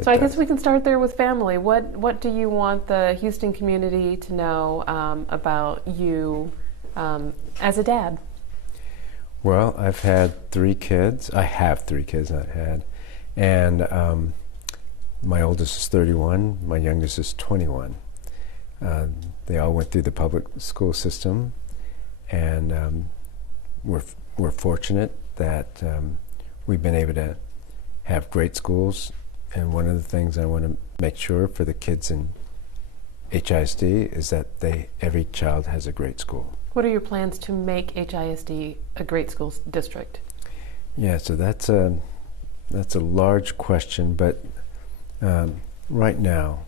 So I guess we can start there with family. What do you want the Houston community to know about you as a dad? Well, I've had 3 kids. I have 3 kids, not had. And my oldest is 31. My youngest is 21. They all went through the public school system. And we're fortunate that we've been able to have great schools. And one of the things I want to make sure for the kids in HISD is that every child has a great school. What are your plans to make HISD a great school district? Yeah, so that's a large question, but right now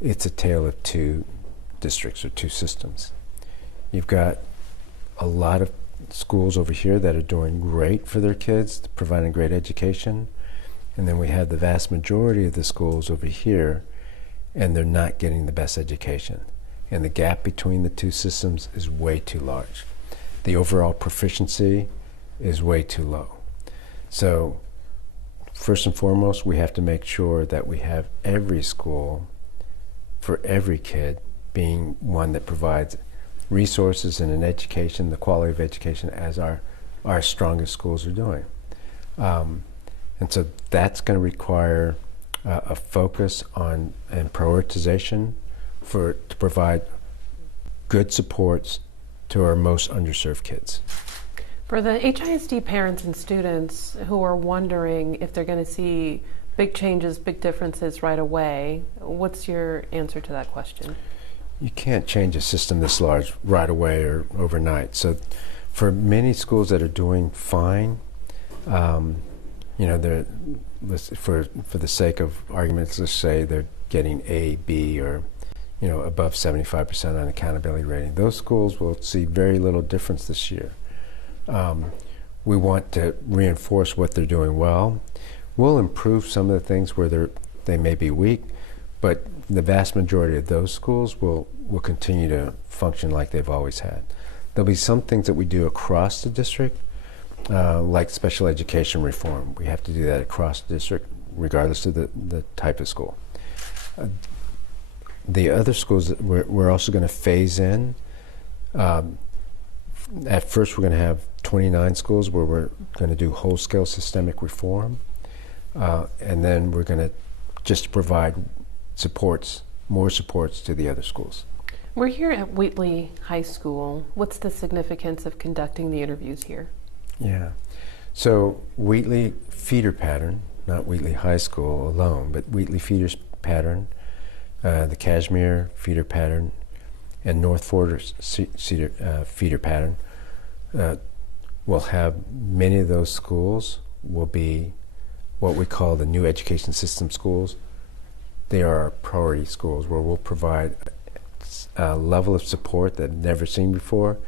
it's a tale of 2 districts or 2 systems. You've got a lot of schools over here that are doing great for their kids, providing great education. And then we have the vast majority of the schools over here, and they're not getting the best education. And the gap between the 2 systems is way too large. The overall proficiency is way too low. So first and foremost, we have to make sure that we have every school for every kid being one that provides resources and an education, the quality of education, as our strongest schools are doing. And so that's going to require a focus on and prioritization to provide good supports to our most underserved kids. For the HISD parents and students who are wondering if they're going to see big changes, big differences right away, what's your answer to that question? You can't change a system this large right away or overnight. So for many schools that are doing fine, they're, for the sake of arguments, let's say they're getting A, B, or above 75% on accountability rating. Those schools will see very little difference this year. We want to reinforce what they're doing well. We'll improve some of the things where they may be weak, but the vast majority of those schools will continue to function like they've always had. There'll be some things that we do across the district, like special education reform. We have to do that across the district, regardless of the type of school. The other schools that we're also going to phase in. At first, we're going to have 29 schools where we're going to do whole-scale systemic reform, and then we're going to just provide more supports to the other schools. We're here at Wheatley High School. What's the significance of conducting the interviews here? Yeah, so Wheatley feeder pattern, not Wheatley High School alone, but Wheatley feeder pattern, the Kashmir feeder pattern, and North Forder's feeder pattern will have many of those schools will be what we call the new education system schools. They are our priority schools where we'll provide a level of support that I've never seen before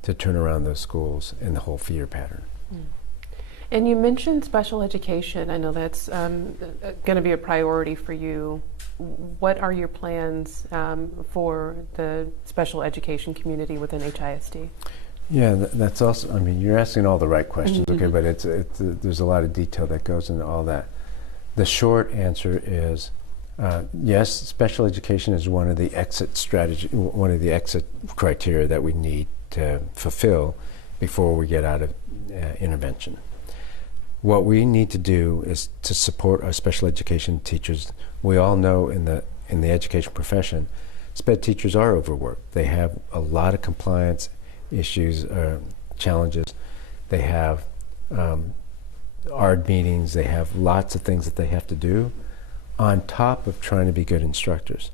to turn around those schools in the whole feeder pattern. And you mentioned special education. I know that's going to be a priority for you. What are your plans for the special education community within HISD? Yeah, that's also, you're asking all the right questions, okay, but there's a lot of detail that goes into all that. The short answer is, yes, special education is one of the exit criteria that we need to fulfill before we get out of intervention. What we need to do is to support our special education teachers. We all know in the education profession, SPED teachers are overworked. They have a lot of compliance issues, challenges. They have ARD meetings. They have lots of things that they have to do on top of trying to be good instructors.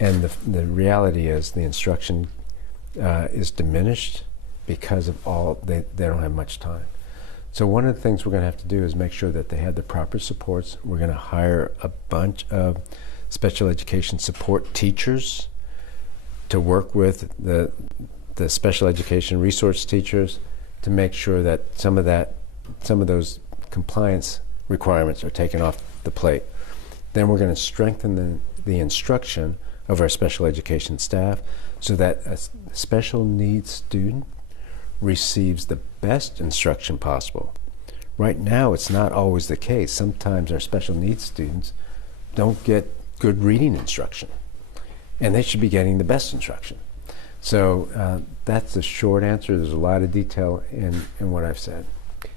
And the reality is the instruction is diminished because of they don't have much time. So one of the things we're going to have to do is make sure that they have the proper supports. We're going to hire a bunch of special education support teachers to work with the special education resource teachers to make sure that some of those compliance requirements are taken off the plate. Then we're going to strengthen the instruction of our special education staff so that a special needs student receives the best instruction possible. Right now, it's not always the case. Sometimes our special needs students don't get good reading instruction, and they should be getting the best instruction. So that's the short answer. There's a lot of detail in what I've said.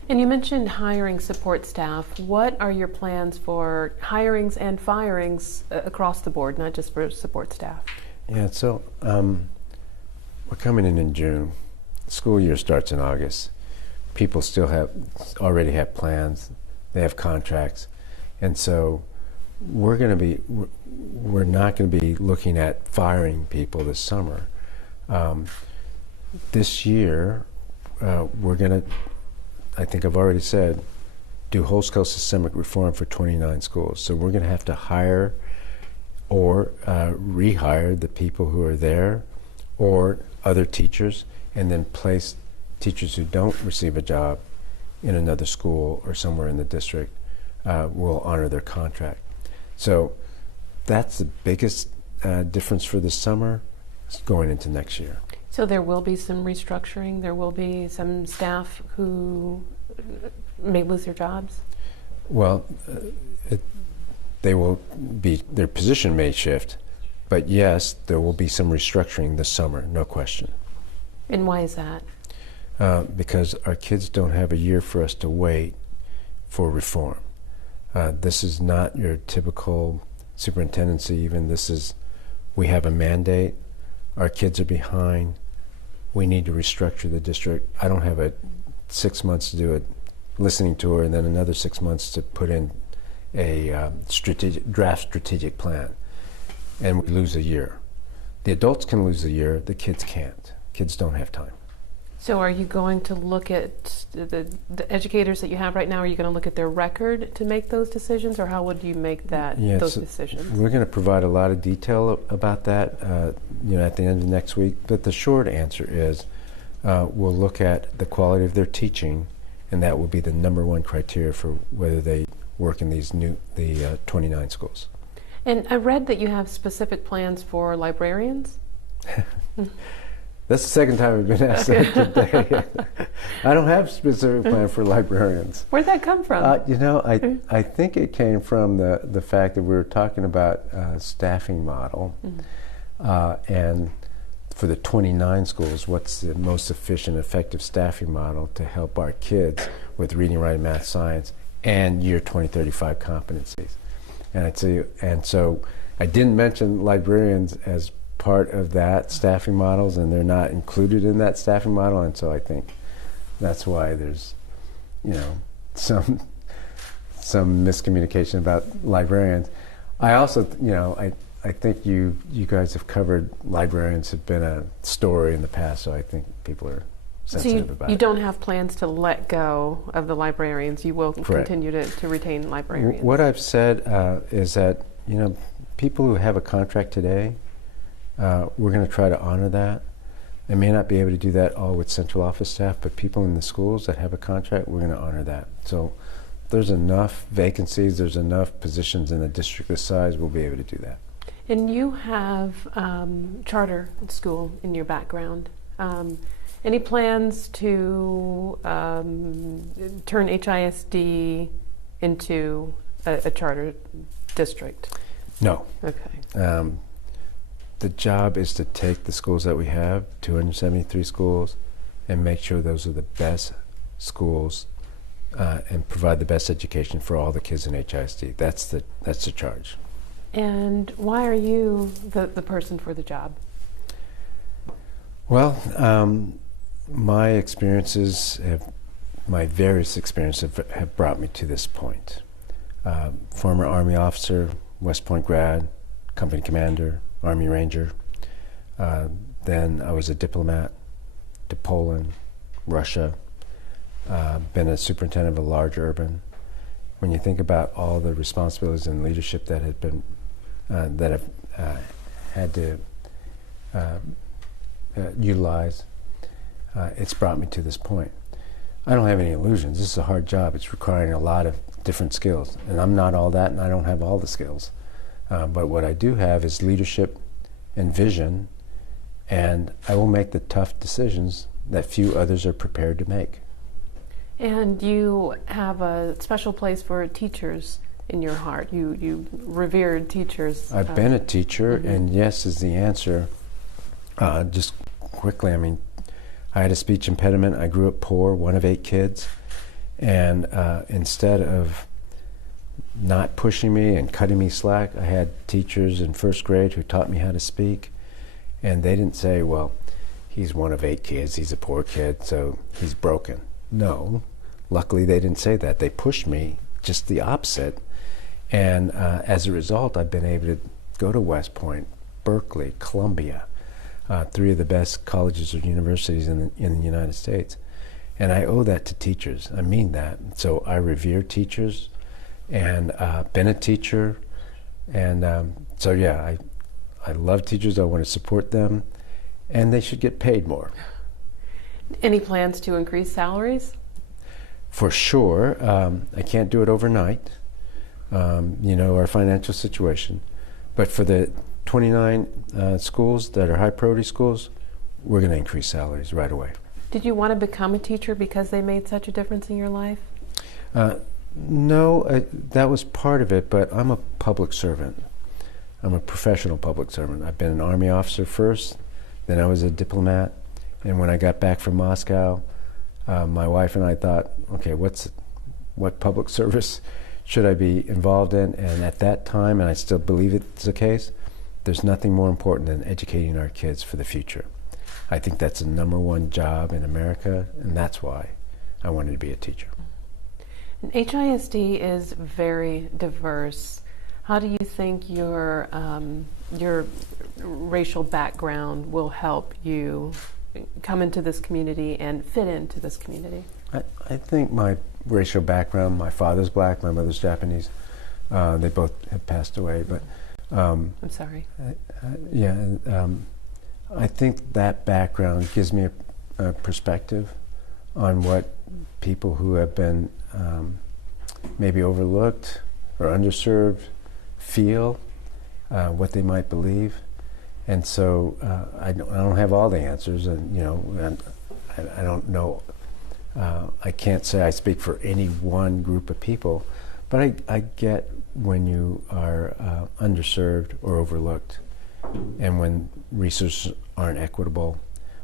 And you mentioned hiring support staff. What are your plans for hirings and firings across the board, not just for support staff? Yeah, so we're coming in June. School year starts in August. People still already have plans. They have contracts, and so we're not going to be looking at firing people this summer. This year, we're going to, I think I've already said, do whole-scale systemic reform for 29 schools. So we're going to have to hire or rehire the people who are there, or other teachers, and then place teachers who don't receive a job in another school or somewhere in the district. Will honor their contract. So that's the biggest difference for this summer going into next year. So there will be some restructuring. There will be some staff who may lose their jobs. Well, they will be, their position may shift, but yes, there will be some restructuring this summer, no question. And why is that? Because our kids don't have a year for us to wait for reform. This is not your typical superintendency even. We have a mandate. Our kids are behind. We need to restructure the district. I don't have 6 months to do a listening tour and then another 6 months to put in a draft strategic plan, and we lose a year. The adults can lose a year, the kids can't. Kids don't have time. So are you going to look at the educators that you have right now? Are you going to look at their record to make those decisions, or how would you make those decisions? We're going to provide a lot of detail about that at the end of next week. But the short answer is we'll look at the quality of their teaching, and that will be the number one criteria for whether they work in the 29 schools. And I read that you have specific plans for librarians. That's the second time we've been asked that today. I don't have a specific plan for librarians. Where'd that come from? I think it came from the fact that we were talking about staffing model, and for the 29 schools, what's the most efficient, effective staffing model to help our kids with reading, writing, math, science, and year 2035 competencies. And so I didn't mention librarians as part of that staffing models, and they're not included in that staffing model, and so I think that's why there's some miscommunication about librarians. I also I think you guys have covered librarians have been a story in the past, so I think people are sensitive about it. You don't have plans to let go of the librarians. You will Correct. Continue to retain librarians. What I've said is that people who have a contract today, we're going to try to honor that. I may not be able to do that all with central office staff, but people in the schools that have a contract, we're going to honor that. So there's enough vacancies, there's enough positions in a district this size, we'll be able to do that. And you have charter school in your background. Any plans to turn HISD into a charter district? No. Okay. The job is to take the schools that we have, 273 schools, and make sure those are the best schools and provide the best education for all the kids in HISD. That's the charge. And why are you the person for the job? Well, my various experiences have brought me to this point. Former Army officer, West Point grad, company commander, Army Ranger. Then I was a diplomat to Poland, Russia. Been a superintendent of a large urban. When you think about all the responsibilities and leadership that have been that I've had to utilize, it's brought me to this point. I don't have any illusions. This is a hard job. It's requiring a lot of different skills, and I'm not all that, and I don't have all the skills. But what I do have is leadership and vision, and I will make the tough decisions that few others are prepared to make. And you have a special place for teachers in your heart. You revered teachers. I've been a teacher, and yes is the answer. Just quickly, I mean, I had a speech impediment. I grew up poor, one of 8 kids, and instead of not pushing me and cutting me slack, I had teachers in first grade who taught me how to speak, and they didn't say, well, he's one of 8 kids, he's a poor kid, so he's broken. No, luckily they didn't say that. They pushed me just the opposite, and as a result, I've been able to go to West Point, Berkeley, Columbia, 3 of the best colleges or universities in the United States. And I owe that to teachers. I mean that. So I revere teachers, and been a teacher, and so yeah, I love teachers. I want to support them, and they should get paid more. Any plans to increase salaries? For sure. I can't do it overnight, you know, our financial situation, but for the 29 schools that are high priority schools, we're going to increase salaries right away. Did you want to become a teacher because they made such a difference in your life? No, that was part of it, but I'm a public servant. I'm a professional public servant. I've been an Army officer first, then I was a diplomat, and when I got back from Moscow, my wife and I thought, okay, what public service should I be involved in? And at that time, and I still believe it's the case, there's nothing more important than educating our kids for the future. I think that's the #1 job in America, and that's why I wanted to be a teacher. HISD is very diverse. How do you think your racial background will help you come into this community and fit into this community? I think my racial background, my father's black, my mother's Japanese, they both have passed away, but I'm sorry. I think that background gives me a perspective on what people who have been maybe overlooked or underserved feel, what they might believe, and so I don't have all the answers, and you know, I don't know. I can't say I speak for any one group of people, but I get when you are underserved or overlooked, and when resources aren't equitable.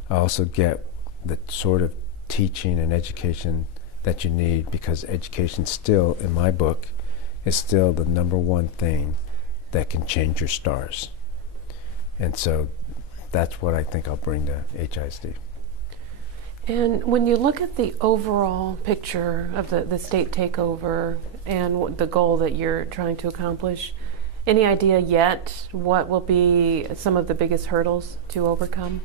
I also get the sort of teaching and education that you need, because education still, in my book, is still the #1 thing that can change your stars. And so that's what I think I'll bring to HISD. And when you look at the overall picture of the state takeover and the goal that you're trying to accomplish, any idea yet what will be some of the biggest hurdles to overcome?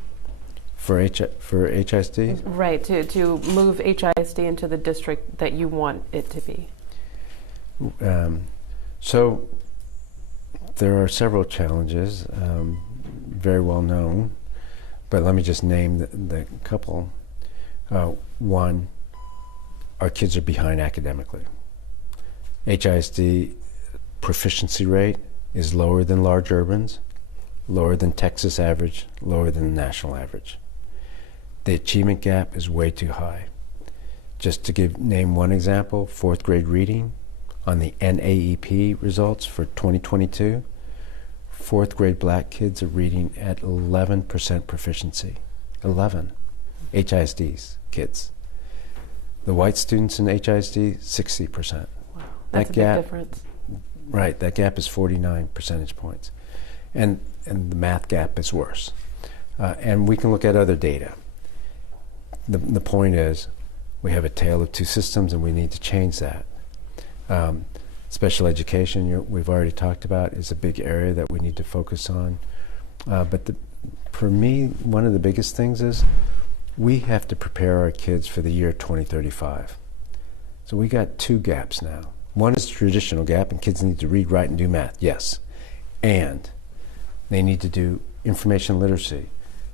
For HISD? Right, to move HISD into the district that you want it to be. So there are several challenges, very well known, but let me just name the couple. One, our kids are behind academically. HISD proficiency rate is lower than large urbans, lower than Texas average, lower than the national average. The achievement gap is way too high. Just to name one example, 4th grade reading on the NAEP results for 2022, 4th grade black kids are reading at 11% proficiency. 11. HISD's kids. The white students in HISD, 60%. Wow, that's a big difference. Right, that gap is 49 percentage points. And the math gap is worse. And we can look at other data. The point is, we have a tale of two systems, and we need to change that. Special education, we've already talked about, is a big area that we need to focus on. But for me, one of the biggest things is we have to prepare our kids for the year 2035. So we got 2 gaps now. One is the traditional gap, and kids need to read, write, and do math, yes. And they need to do information literacy,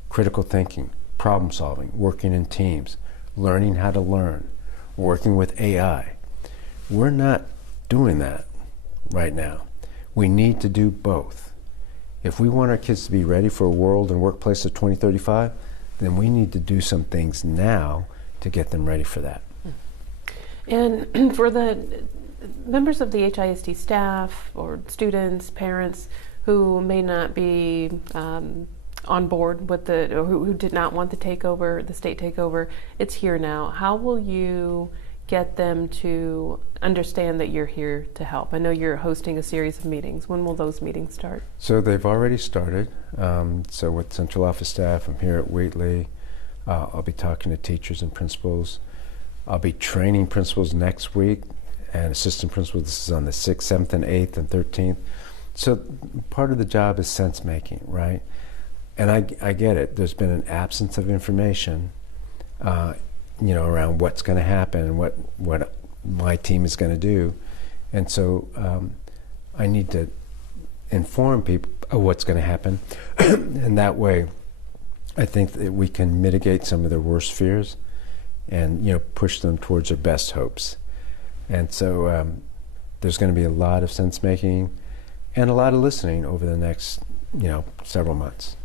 critical thinking, problem solving, working in teams, learning how to learn, working with AI. We're not doing that right now. We need to do both. If we want our kids to be ready for a world and workplace of 2035, then we need to do some things now to get them ready for that. And for the members of the HISD staff or students, parents who may not be on board with or who did not want the takeover, the state takeover, it's here now. How will you get them to understand that you're here to help? I know you're hosting a series of meetings. When will those meetings start? So they've already started. So with central office staff, I'm here at Wheatley. I'll be talking to teachers and principals. I'll be training principals next week and assistant principals. This is on the 6th, 7th, and 8th, and 13th. So part of the job is sense making, right? And I get it. There's been an absence of information, around what's going to happen and what my team is going to do. And so I need to inform people of what's going to happen. And that way, I think that we can mitigate some of their worst fears and push them towards their best hopes. And so there's going to be a lot of sense making and a lot of listening over the next several months.